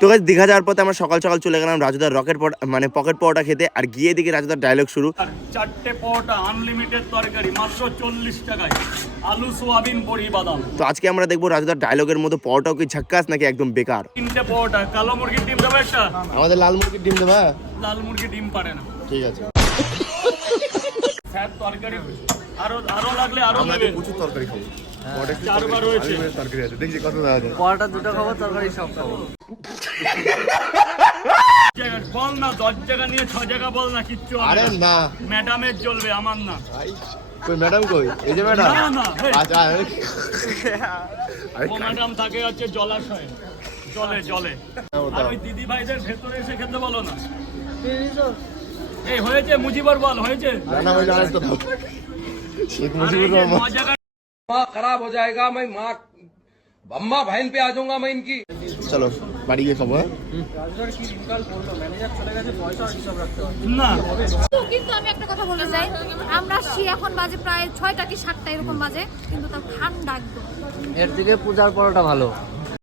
তো গাইস দীঘা যাওয়ার পথে আমরা সকাল সকাল চলে গেলাম রাজুদার মানে পকেট পরোটা খেতে। আর গিয়ে দেখি রাজুদার ডায়লগ শুরু। 4টে পরোটা আনলিমিটেড তরকারি মাত্র 40 টাকায়, আলু সোয়াবিন বড়ি বাদাম। তো আজকে আমরা দেখবো রাজুদার ডায়লগের মতো পরোটাও কি ঝাক্কাস নাকি একদম বেকার। 3টে পরোটা, কালো মুরগির ডিম দেবো একটা, আমাদের লাল মুরগির ডিম দেবা? লাল মুরগি ডিম পারে না। ঠিক আছে। স্যার তরকারি আরো লাগলে আরো নেবেন। প্রচুর তরকারি খাবো। 4বার হয়েছে। তরকারি আছে, দেখছি কত দেওয়া যায়। পরোটা দুটো খাবো, তরকারি সব খাবো। বল না 10 জায়গা নিয়ে 6 জায়গা বল না, কিচ্ছু হবে আরে না ম্যাডামের জ্বলবে, আমার না। কই ম্যাডাম কই? এই যে ম্যাডাম। না না আচ্ছা ও ম্যাডাম থাকে হচ্ছে জলাশয়ে, জলে। আর ওই দিদি ভাইদের ভেতরে এসে খেতে বলো না। এই হয়েছে মুজিবর বল, হয়েছে? না ওই জানেন তো শেখ মুজিবুর রহমান। 9 জায়গা माँ खराब हो जाएगा, मैं माँ अम्मा बहन पे आ जाऊंगा मैं इनकी। চলো বাড়ি গিয়ে খাবো। হ্যাঁ না কিন্তু আমি একটা কথা বলতে চাই, আমরা আসছি এখন বাজে প্রায় 6টা কি 7টা এরকম বাজে, কিন্তু তাও ঠান্ডা একদম। এর থেকে পূজার পরোটা ভালো।